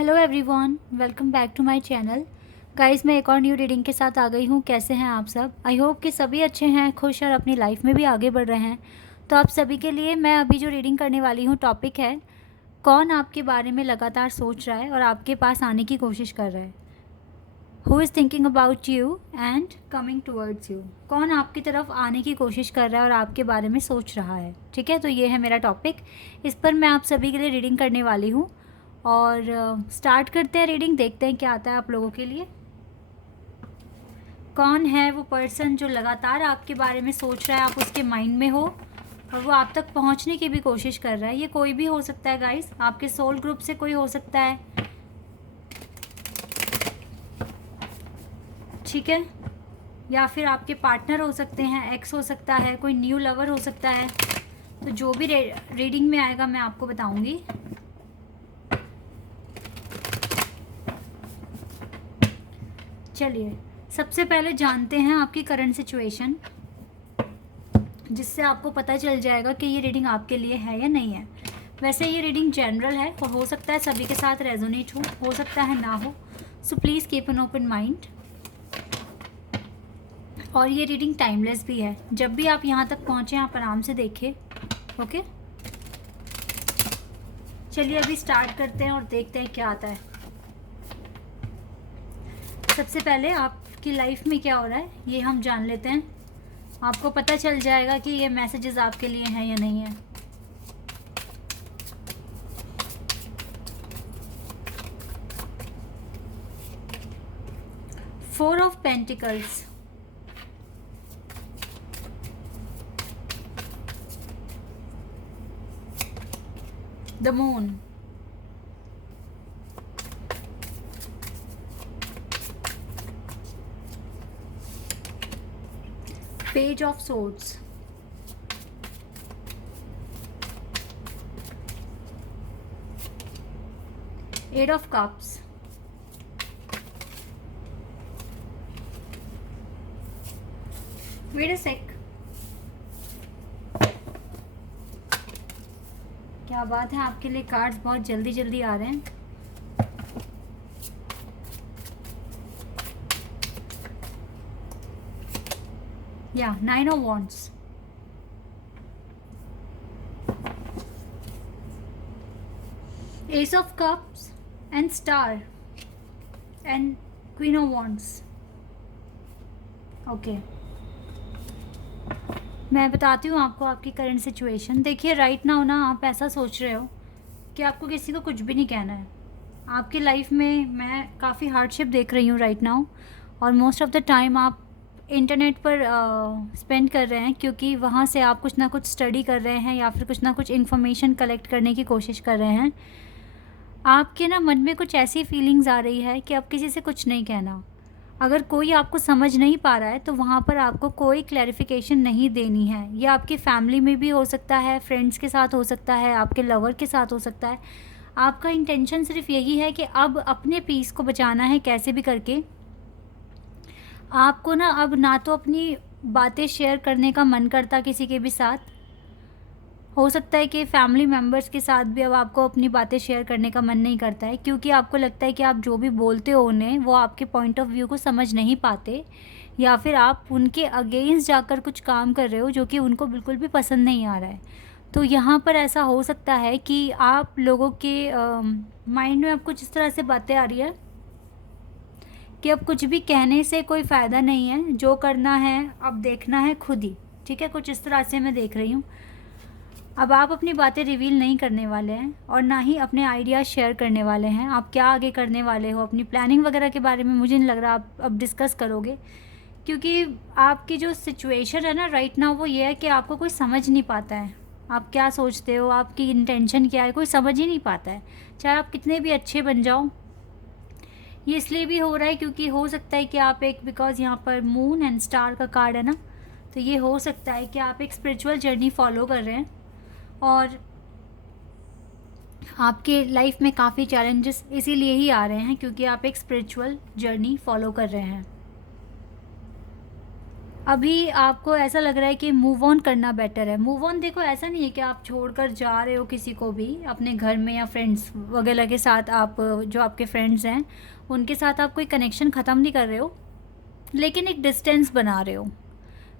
Hello everyone, welcome back to my channel. Guys, मैं एक और न्यू रीडिंग के साथ आ गई हूँ। कैसे हैं आप सब? आई होप कि सभी अच्छे हैं, खुश और अपनी लाइफ में भी आगे बढ़ रहे हैं। तो आप सभी के लिए मैं अभी जो रीडिंग करने वाली हूँ, टॉपिक है कौन आपके बारे में लगातार सोच रहा है और आपके पास आने की कोशिश कर रहा है। Who is thinking about you and coming towards you. कौन आपकी तरफ आने की कोशिश कर रहा है और आपके बारे में सोच रहा है। ठीक है, तो ये है मेरा टॉपिक। इस पर मैं आप सभी के लिए रीडिंग करने वाली हूँ और स्टार्ट करते हैं रीडिंग। देखते हैं क्या आता है आप लोगों के लिए। कौन है वो पर्सन जो लगातार आपके बारे में सोच रहा है, आप उसके माइंड में हो और वो आप तक पहुंचने की भी कोशिश कर रहा है। ये कोई भी हो सकता है गाइस, आपके सोल ग्रुप से कोई हो सकता है, ठीक है, या फिर आपके पार्टनर हो सकते हैं, एक्स हो सकता है, कोई न्यू लवर हो सकता है। तो जो भी रीडिंग में आएगा मैं आपको बताऊंगी। चलिए सबसे पहले जानते हैं आपकी करंट सिचुएशन, जिससे आपको पता चल जाएगा कि ये रीडिंग आपके लिए है या नहीं है। वैसे ये रीडिंग जनरल है और हो सकता है सभी के साथ रेजोनेट हो सकता है ना हो। So please keep an open mind. और ये रीडिंग टाइमलेस भी है। जब भी आप यहाँ तक पहुँचे आप आराम से देखें। ओके, चलिए अभी स्टार्ट करते हैं और देखते हैं क्या आता है। सबसे पहले आपकी लाइफ में क्या हो रहा है ये हम जान लेते हैं। आपको पता चल जाएगा कि ये मैसेजेस आपके लिए हैं या नहीं है। Four of pentacles, the moon, page of swords, eight of cups, wait a sec. क्या बात है, आपके लिए कार्ड्स बहुत जल्दी जल्दी आ रहे हैं। या nine of wands, S of cups and star and queen of wands. Okay, मैं बताती हूँ आपको आपकी करंट सिचुएशन। देखिए राइट नाउ ना आप ऐसा सोच रहे हो कि आपको किसी को कुछ भी नहीं कहना है। आपकी लाइफ में मैं काफ़ी हार्डशिप देख रही हूँ राइट नाउ, और मोस्ट ऑफ द टाइम आप इंटरनेट पर स्पेंड कर रहे हैं, क्योंकि वहाँ से आप कुछ ना कुछ स्टडी कर रहे हैं या फिर कुछ ना कुछ इन्फॉर्मेशन कलेक्ट करने की कोशिश कर रहे हैं। आपके ना मन में कुछ ऐसी फीलिंग्स आ रही है कि अब किसी से कुछ नहीं कहना। अगर कोई आपको समझ नहीं पा रहा है तो वहाँ पर आपको कोई क्लैरिफिकेशन नहीं देनी है। ये आपकी फैमिली में भी हो सकता है, फ्रेंड्स के साथ हो सकता है, आपके लवर के साथ हो सकता है। आपका इंटेंशन सिर्फ यही है कि अब अपने पीस को बचाना है कैसे भी करके। आपको ना अब ना तो अपनी बातें शेयर करने का मन करता किसी के भी साथ। हो सकता है कि फैमिली मेम्बर्स के साथ भी अब आपको अपनी बातें शेयर करने का मन नहीं करता है, क्योंकि आपको लगता है कि आप जो भी बोलते हो उन्हें, वो आपके पॉइंट ऑफ व्यू को समझ नहीं पाते, या फिर आप उनके अगेंस्ट जाकर कुछ काम कर रहे हो जो कि उनको बिल्कुल भी पसंद नहीं आ रहा है। तो यहाँ पर ऐसा हो सकता है कि आप लोगों के माइंड में अब कुछ इस तरह से बातें आ रही है कि अब कुछ भी कहने से कोई फ़ायदा नहीं है, जो करना है अब देखना है खुद ही। ठीक है, कुछ इस तरह से मैं देख रही हूँ। अब आप अपनी बातें रिवील नहीं करने वाले हैं और ना ही अपने आइडियाज़ शेयर करने वाले हैं। आप क्या आगे करने वाले हो, अपनी प्लानिंग वगैरह के बारे में मुझे नहीं लग रहा आप अब डिस्कस करोगे, क्योंकि आपकी जो सिचुएशन है ना राइट नाउ वो ये है कि आपको कोई समझ नहीं पाता है। आप क्या सोचते हो, आपकी इंटेंशन क्या है, कोई समझ ही नहीं पाता है, चाहे आप कितने भी अच्छे बन जाओ। ये इसलिए भी हो रहा है क्योंकि हो सकता है कि आप एक, बिकॉज यहाँ पर मून एंड स्टार का कार्ड है ना, तो ये हो सकता है कि आप एक स्पिरिचुअल जर्नी फॉलो कर रहे हैं और आपके लाइफ में काफ़ी चैलेंजेस इसीलिए ही आ रहे हैं क्योंकि आप एक स्पिरिचुअल जर्नी फॉलो कर रहे हैं। अभी आपको ऐसा लग रहा है कि मूव ऑन करना बेटर है। मूव ऑन देखो ऐसा नहीं है कि आप छोड़कर जा रहे हो किसी को भी अपने घर में या फ्रेंड्स वगैरह के साथ, आप जो आपके फ्रेंड्स हैं उनके साथ आप कोई कनेक्शन ख़त्म नहीं कर रहे हो, लेकिन एक डिस्टेंस बना रहे हो।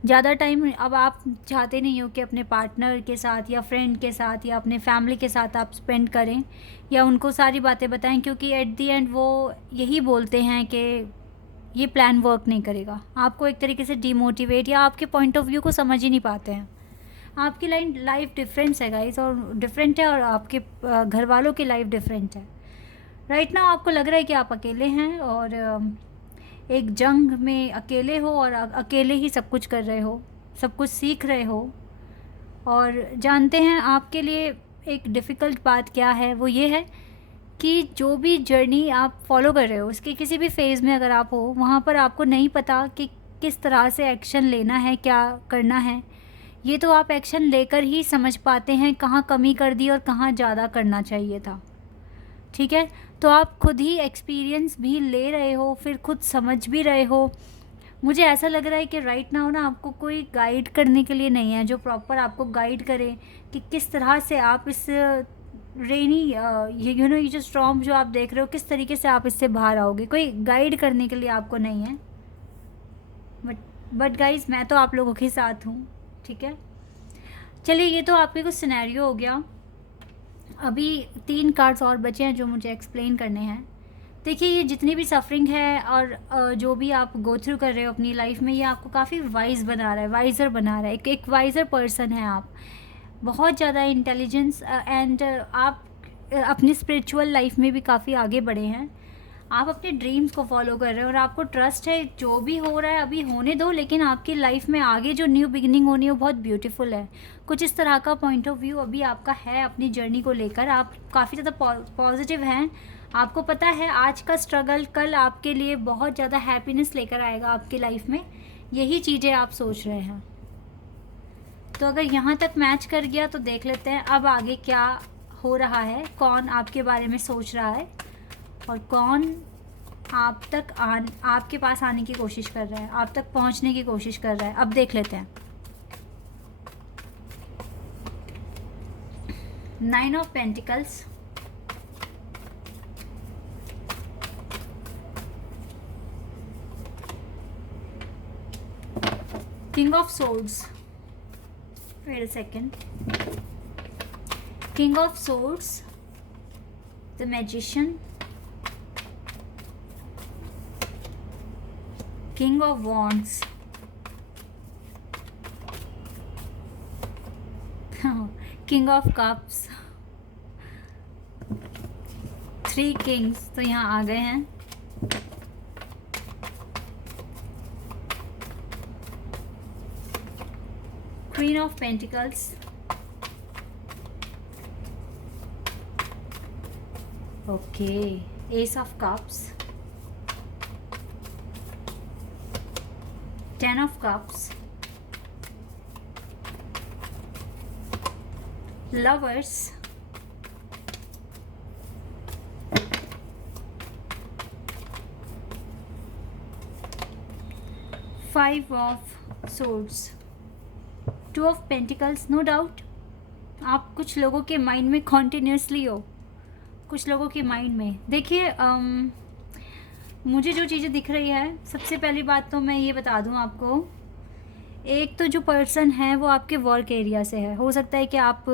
ज़्यादा टाइम अब आप चाहते नहीं हो कि अपने पार्टनर के साथ या फ्रेंड के साथ या अपने फैमिली के साथ आप स्पेंड करें या उनको सारी बातें बताएं, क्योंकि एट दी एंड वो यही बोलते हैं कि ये प्लान वर्क नहीं करेगा। आपको एक तरीके से डिमोटिवेट या आपके पॉइंट ऑफ व्यू को समझ ही नहीं पाते हैं। आपकी लाइफ डिफरेंस है गाइस, और डिफरेंट है, और आपके घर वालों की लाइफ डिफरेंट है। राइट नाउ आपको लग रहा है कि आप अकेले हैं और एक जंग में अकेले हो और अकेले ही सब कुछ कर रहे हो, सब कुछ सीख रहे हो। और जानते हैं आपके लिए एक डिफ़िकल्ट बात क्या है, वो ये है कि जो भी जर्नी आप फॉलो कर रहे हो उसके किसी भी फेज़ में अगर आप हो, वहाँ पर आपको नहीं पता कि किस तरह से एक्शन लेना है, क्या करना है। ये तो आप एक्शन लेकर ही समझ पाते हैं कहाँ कमी कर दी और कहाँ ज़्यादा करना चाहिए था। ठीक है, तो आप खुद ही एक्सपीरियंस भी ले रहे हो, फिर खुद समझ भी रहे हो। मुझे ऐसा लग रहा है कि राइट नाउ ना आपको कोई गाइड करने के लिए नहीं है जो प्रॉपर आपको गाइड करे कि किस तरह से आप इस रेनी ये जो स्टॉर्म जो आप देख रहे हो किस तरीके से आप इससे बाहर आओगे। कोई गाइड करने के लिए आपको नहीं है, बट गाइज मैं तो आप लोगों के साथ हूँ। ठीक है, चलिए ये तो आपके कुछ सिनेरियो हो गया। अभी 3 कार्ड्स और बचे हैं जो मुझे एक्सप्लेन करने हैं। देखिए ये जितनी भी सफरिंग है और जो भी आप गो थ्रू कर रहे हो अपनी लाइफ में, ये आपको काफ़ी वाइज बना रहा है, वाइज़र बना रहा है। एक वाइज़र पर्सन है आप, बहुत ज़्यादा इंटेलिजेंस एंड आप अपनी स्पिरिचुअल लाइफ में भी काफ़ी आगे बढ़े हैं। आप अपने ड्रीम्स को फॉलो कर रहे हो और आपको ट्रस्ट है जो भी हो रहा है अभी होने दो, लेकिन आपकी लाइफ में आगे जो न्यू बिगिनिंग होनी है वो बहुत ब्यूटीफुल है। कुछ इस तरह का पॉइंट ऑफ व्यू अभी आपका है अपनी जर्नी को लेकर। आप काफ़ी ज़्यादा पॉजिटिव हैं। आपको पता है आज का स्ट्रगल कल आपके लिए बहुत ज़्यादा हैप्पीनेस लेकर आएगा आपकी लाइफ में। यही चीज़ें आप सोच रहे हैं। तो अगर यहाँ तक मैच कर गया तो देख लेते हैं अब आगे क्या हो रहा है, कौन आपके बारे में सोच रहा है और कौन आपके पास आने की कोशिश कर रहा है, आप तक पहुँचने की कोशिश कर रहा है। अब देख लेते हैं। 9 of pentacles, king of swords, wait a second, king of swords, the magician, king of wands, king of cups, 3 kings तो यहाँ आ गए हैं। Queen of Pentacles, okay, Ace of Cups, 10 of Cups, Lovers, Five of Swords, 2 of pentacles. No doubt आप कुछ लोगों के mind में continuously हो, कुछ लोगों के माइंड में। देखिए मुझे जो चीज़ें दिख रही है, सबसे पहली बात तो मैं ये बता दूं आपको, एक तो जो पर्सन है वो आपके वर्क एरिया से है। हो सकता है कि आप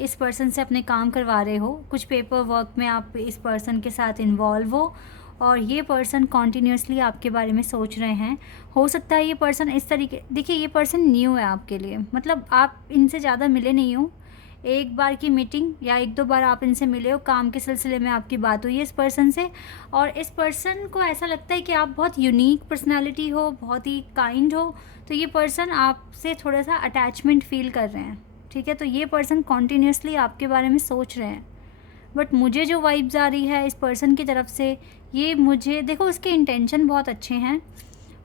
इस पर्सन से अपने काम करवा रहे हो, कुछ पेपर वर्क में आप इस पर्सन के साथ इन्वॉल्व हो और ये पर्सन कॉन्टीन्यूसली आपके बारे में सोच रहे हैं। हो सकता है ये पर्सन इस तरीके, देखिए ये पर्सन न्यू है आपके लिए, मतलब आप इनसे ज़्यादा मिले नहीं हो। एक बार की मीटिंग या 1-2 बार आप इनसे मिले हो, काम के सिलसिले में आपकी बात हुई है इस पर्सन से, और इस पर्सन को ऐसा लगता है कि आप बहुत यूनिक पर्सनालिटी हो, बहुत ही काइंड हो, तो ये पर्सन आपसे थोड़ा सा अटैचमेंट फील कर रहे हैं। ठीक है, तो ये पर्सन कॉन्टीन्यूसली आपके बारे में सोच रहे हैं। बट मुझे जो वाइब्स आ रही है इस पर्सन की तरफ से, ये मुझे देखो उसके इंटेंशन बहुत अच्छे हैं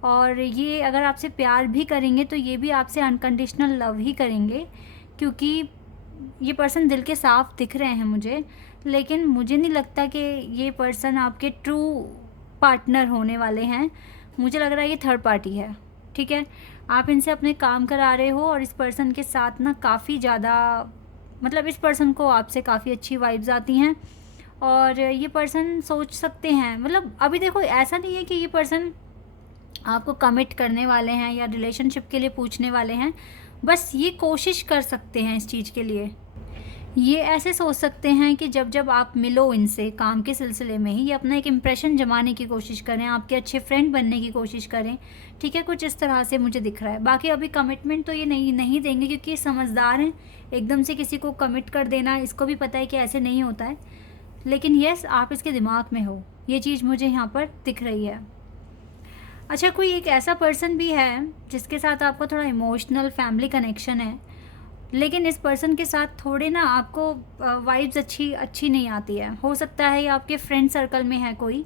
और ये अगर आपसे प्यार भी करेंगे तो ये भी आपसे अनकंडीशनल लव ही करेंगे, क्योंकि ये पर्सन दिल के साफ दिख रहे हैं मुझे। लेकिन मुझे नहीं लगता कि ये पर्सन आपके ट्रू पार्टनर होने वाले हैं। मुझे लग रहा है ये थर्ड पार्टी है। ठीक है। आप इनसे अपने काम करा रहे हो और इस पर्सन के साथ ना काफ़ी ज़्यादा, मतलब इस पर्सन को आपसे काफ़ी अच्छी वाइब्स आती हैं और ये पर्सन सोच सकते हैं, मतलब अभी देखो ऐसा नहीं है कि ये पर्सन आपको कमिट करने वाले हैं या रिलेशनशिप के लिए पूछने वाले हैं, बस ये कोशिश कर सकते हैं इस चीज़ के लिए। ये ऐसे सोच सकते हैं कि जब जब आप मिलो इनसे काम के सिलसिले में ही, ये अपना एक इम्प्रेशन जमाने की कोशिश करें, आपके अच्छे फ्रेंड बनने की कोशिश करें, ठीक है। कुछ इस तरह से मुझे दिख रहा है। बाकी अभी कमिटमेंट तो ये नहीं देंगे क्योंकि ये समझदार हैं। एकदम से किसी को कमिट कर देना, इसको भी पता है कि ऐसे नहीं होता है, लेकिन यस आप इसके दिमाग में हो, ये चीज़ मुझे यहाँ पर दिख रही है। अच्छा, कोई एक ऐसा पर्सन भी है जिसके साथ आपको थोड़ा इमोशनल फैमिली कनेक्शन है, लेकिन इस पर्सन के साथ थोड़े ना आपको वाइब्स अच्छी नहीं आती है। हो सकता है ये आपके फ्रेंड सर्कल में है कोई,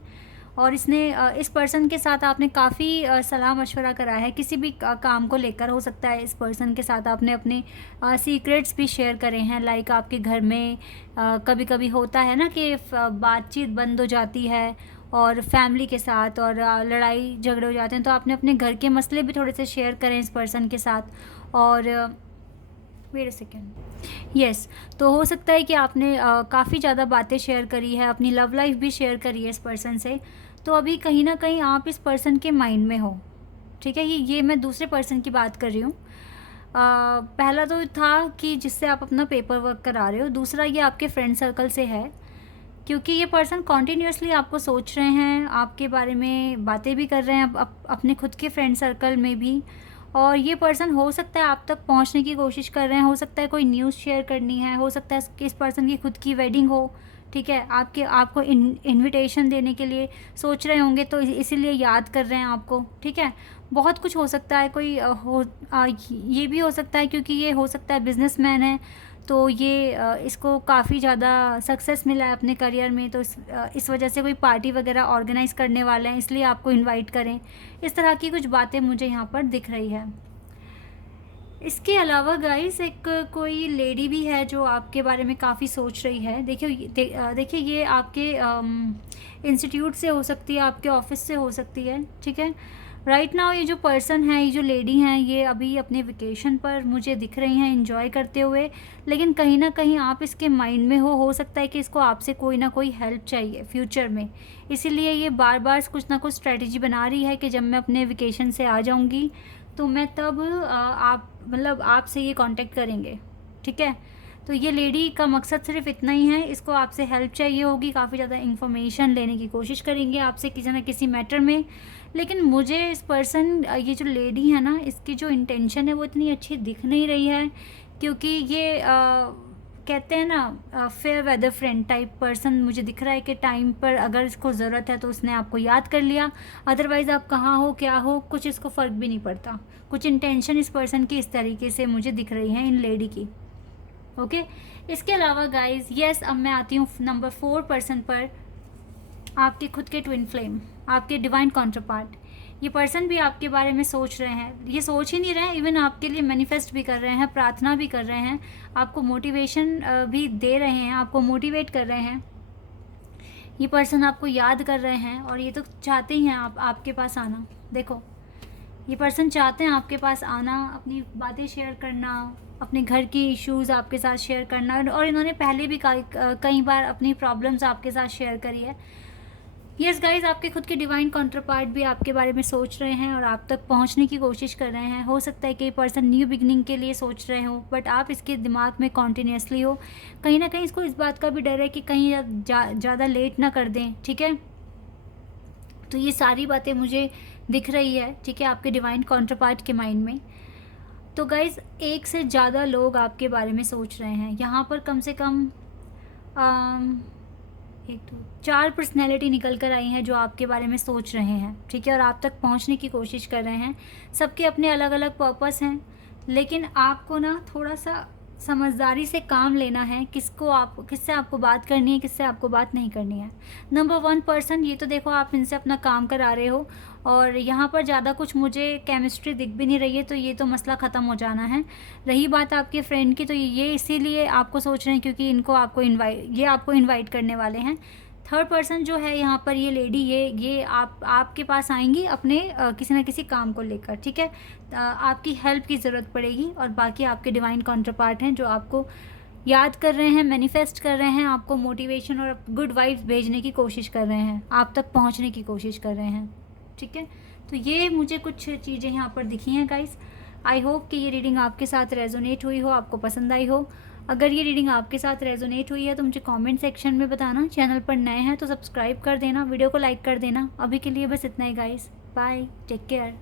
और इसने इस पर्सन के साथ आपने काफ़ी सलाह मशवरा करा है किसी भी काम को लेकर। हो सकता है इस पर्सन के साथ आपने अपने सीक्रेट्स भी शेयर करे हैं, लाइक आपके घर में कभी कभी होता है ना कि बातचीत बंद हो जाती है और फैमिली के साथ, और लड़ाई झगड़े हो जाते हैं, तो आपने अपने घर के मसले भी थोड़े से शेयर करें इस पर्सन के साथ। और वेट अ सेकेंड, यस, तो हो सकता है कि आपने काफ़ी ज़्यादा बातें शेयर करी है, अपनी लव लाइफ भी शेयर करी है इस पर्सन से। तो अभी कहीं ना कहीं आप इस पर्सन के माइंड में हो, ठीक है। ये मैं दूसरे पर्सन की बात कर रही हूँ। पहला तो था कि जिससे आप अपना पेपर वर्क करा रहे हो, दूसरा ये आपके फ्रेंड सर्कल से है, क्योंकि ये पर्सन कॉन्टीन्यूसली आपको सोच रहे हैं, आपके बारे में बातें भी कर रहे हैं अपने खुद के फ्रेंड सर्कल में भी। और ये पर्सन हो सकता है आप तक पहुंचने की कोशिश कर रहे हैं, हो सकता है कोई न्यूज़ शेयर करनी है, हो सकता है कि इस पर्सन की खुद की वेडिंग हो, ठीक है। आपको इनविटेशन देने के लिए सोच रहे होंगे, तो इसीलिए याद कर रहे हैं आपको, ठीक है। बहुत कुछ हो सकता है। कोई ये भी हो सकता है क्योंकि ये हो सकता है बिजनेसमैन है, तो ये इसको काफ़ी ज़्यादा सक्सेस मिला है अपने करियर में, तो इस वजह से कोई पार्टी वगैरह ऑर्गेनाइज़ करने वाले हैं, इसलिए आपको इनवाइट करें। इस तरह की कुछ बातें मुझे यहाँ पर दिख रही है। इसके अलावा गाइस एक कोई लेडी भी है जो आपके बारे में काफ़ी सोच रही है। देखिए ये आपके इंस्टीट्यूट से हो सकती है, आपके ऑफिस से हो सकती है, ठीक है। राइट नाउ ये जो पर्सन है, ये जो लेडी हैं, ये अभी अपने वेकेशन पर मुझे दिख रही हैं एंजॉय करते हुए, लेकिन कहीं ना कहीं आप इसके माइंड में हो सकता है कि इसको आपसे कोई ना कोई हेल्प चाहिए फ्यूचर में, इसीलिए ये बार बार कुछ ना कुछ स्ट्रेटजी बना रही है कि जब मैं अपने वेकेशन से आ जाऊंगी तो मैं तब आपसे ये कांटेक्ट करेंगे, ठीक है। तो ये लेडी का मकसद सिर्फ इतना ही है, इसको आपसे हेल्प चाहिए होगी, काफ़ी ज़्यादा इन्फॉर्मेशन लेने की कोशिश करेंगे आपसे किसी न किसी मैटर में। लेकिन मुझे इस पर्सन, ये जो लेडी है ना, इसकी जो इंटेंशन है वो इतनी अच्छी दिख नहीं रही है, क्योंकि ये कहते हैं ना fair weather friend type person मुझे दिख रहा है कि टाइम पर अगर इसको ज़रूरत है तो उसने आपको याद कर लिया, अदरवाइज़ आप कहाँ हो क्या हो कुछ इसको फ़र्क भी नहीं पड़ता। कुछ इंटेंशन इस पर्सन की इस तरीके से मुझे दिख रही है इन लेडी की, ओके। इसके अलावा गाइज यस, अब मैं आती हूँ नंबर 4 पर्सन पर, आपके खुद के ट्विन फ्लेम, आपके डिवाइन काउंटरपार्ट। ये पर्सन भी आपके बारे में सोच रहे हैं, ये सोच ही नहीं रहे हैं, इवन आपके लिए मैनिफेस्ट भी कर रहे हैं, प्रार्थना भी कर रहे हैं, आपको मोटिवेशन भी दे रहे हैं, आपको मोटिवेट कर रहे हैं। ये पर्सन आपको याद कर रहे हैं और ये तो चाहते ही हैं आपके पास आना। देखो ये पर्सन चाहते हैं आपके पास आना, अपनी बातें शेयर करना, अपने घर की इश्यूज़ आपके साथ शेयर करना, और इन्होंने पहले भी कई बार अपनी प्रॉब्लम्स आपके साथ शेयर करी है। यस गाइज, आपके खुद के डिवाइन काउंटरपार्ट भी आपके बारे में सोच रहे हैं और आप तक पहुंचने की कोशिश कर रहे हैं। हो सकता है कि ये पर्सन न्यू बिगनिंग के लिए सोच रहे हो, बट आप इसके दिमाग में कॉन्टीन्यूसली हो। कहीं ना कहीं इसको इस बात का भी डर है कि कहीं ज़्यादा लेट ना कर दें, ठीक है। तो ये सारी बातें मुझे दिख रही है, ठीक है, आपके डिवाइन काउंटरपार्ट के माइंड में। तो गाइज एक से ज़्यादा लोग आपके बारे में सोच रहे हैं यहाँ पर, कम से कम 1 2 4 पर्सनैलिटी निकल कर आई हैं जो आपके बारे में सोच रहे हैं, ठीक है, और आप तक पहुंचने की कोशिश कर रहे हैं। सबके अपने अलग अलग पर्पस हैं, लेकिन आपको ना थोड़ा सा समझदारी से काम लेना है, किससे आपको बात करनी है, किससे आपको बात नहीं करनी है। नंबर 1 पर्सन, ये तो देखो आप इनसे अपना काम करा रहे हो और यहाँ पर ज़्यादा कुछ मुझे केमिस्ट्री दिख भी नहीं रही है, तो ये तो मसला ख़त्म हो जाना है। रही बात आपके फ्रेंड की, तो ये इसीलिए आपको सोच रहे हैं क्योंकि आपको इनवाइट करने वाले हैं। थर्ड पर्सन जो है यहाँ पर, ये लेडी, ये आपके पास आएंगी अपने किसी ना किसी काम को लेकर, ठीक है। आपकी हेल्प की ज़रूरत पड़ेगी, और बाकी आपके डिवाइन काउंटर पार्ट हैं जो आपको याद कर रहे हैं, मैनिफेस्ट कर रहे हैं, आपको मोटिवेशन और गुड वाइब्स भेजने की कोशिश कर रहे हैं, आप तक पहुँचने की कोशिश कर रहे हैं, ठीक है। तो ये मुझे कुछ चीज़ें यहाँ पर दिखी हैं गाइस। आई होप कि ये रीडिंग आपके साथ रेजोनेट हुई हो, आपको पसंद आई हो। अगर ये रीडिंग आपके साथ रेजोनेट हुई है तो मुझे कमेंट सेक्शन में बताना। चैनल पर नए हैं तो सब्सक्राइब कर देना, वीडियो को लाइक कर देना। अभी के लिए बस इतना ही गाइस, बाय, टेक केयर।